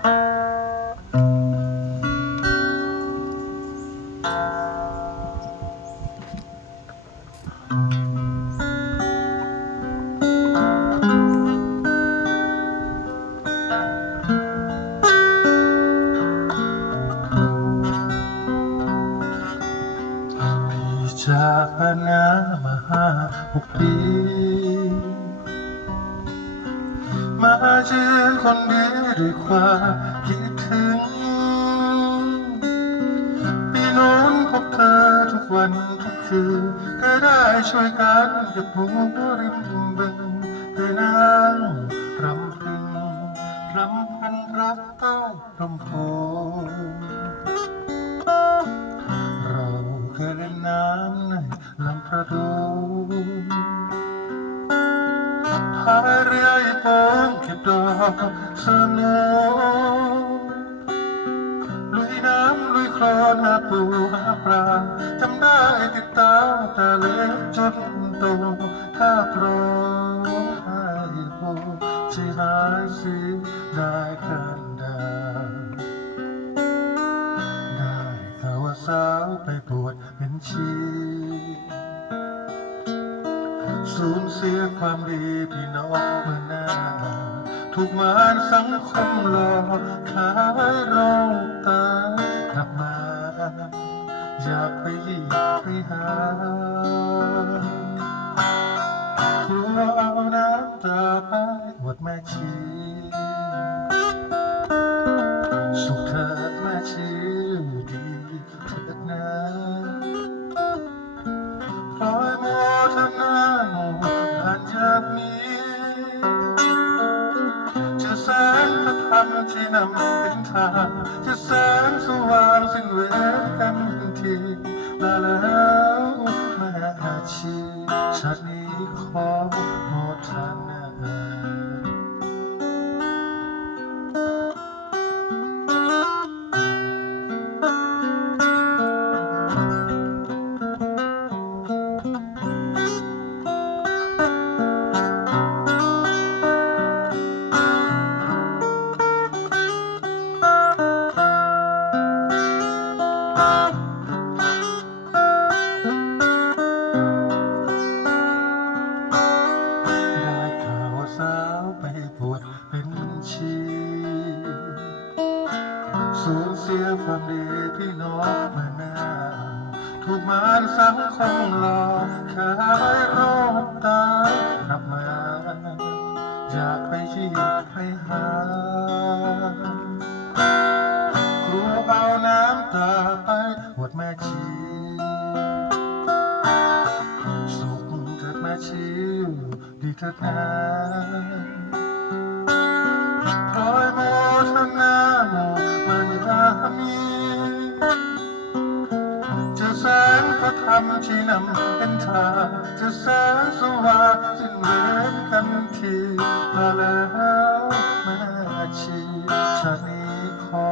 จากบ้านนามา5-6 ปีมาเจอคนดีด้วยความคิดถึงปีโน้นพบเธอทุกวันทุกคืนก็ได้ช่วยกันกับหัวริมบึงเพื่อนางรำพึงรำพันรักใต้ร่มโพเราเคยเล่นน้ำในลำประดูพายเรืออีโป่งเก็บดอกสนุลุยน้ำลุยโคลนหาปูหาปลาจำได้ติดตาแต่เล็กจนโตถ้าโปรยให้โหใจหายสิได้กันดาได้ข่าวว่าสาวไปบวชเป็นชีสูญเสียความดีพี่น้องเมื่อหน้าถูกมารสังคมหลอกขายโรคตากลับมาอยากไปเยี่ยมไปหาหัวเอาน้ำตาไปอวดแม่ชีสุขเถิดแม่ชีดีเถิดนะคอยโมทนาโมผ่านจากนี้จะแสงพระธรรมที่นำเป็นทางจะแสงสว่างสิ้นเวรกันทีลาแล้วแม่ชีชาตินี้ขอโมทนาสูญเสียความดีพี่น้องมาหน้าถูกมารสังคมหลอกขายโรคตายกลับมาอยากไปที่ไปหากลัวเอาน้ำตาไปอวดแม่ชีสุขเถิดแม่ชีดีเถิดนะคอยโมทนาโมจะแสงพระธรรมที่นำเป็นทางจะแสงสว่างสิ้นเวรกันทีมาแล้วแม่ชีชาตินี้ขอ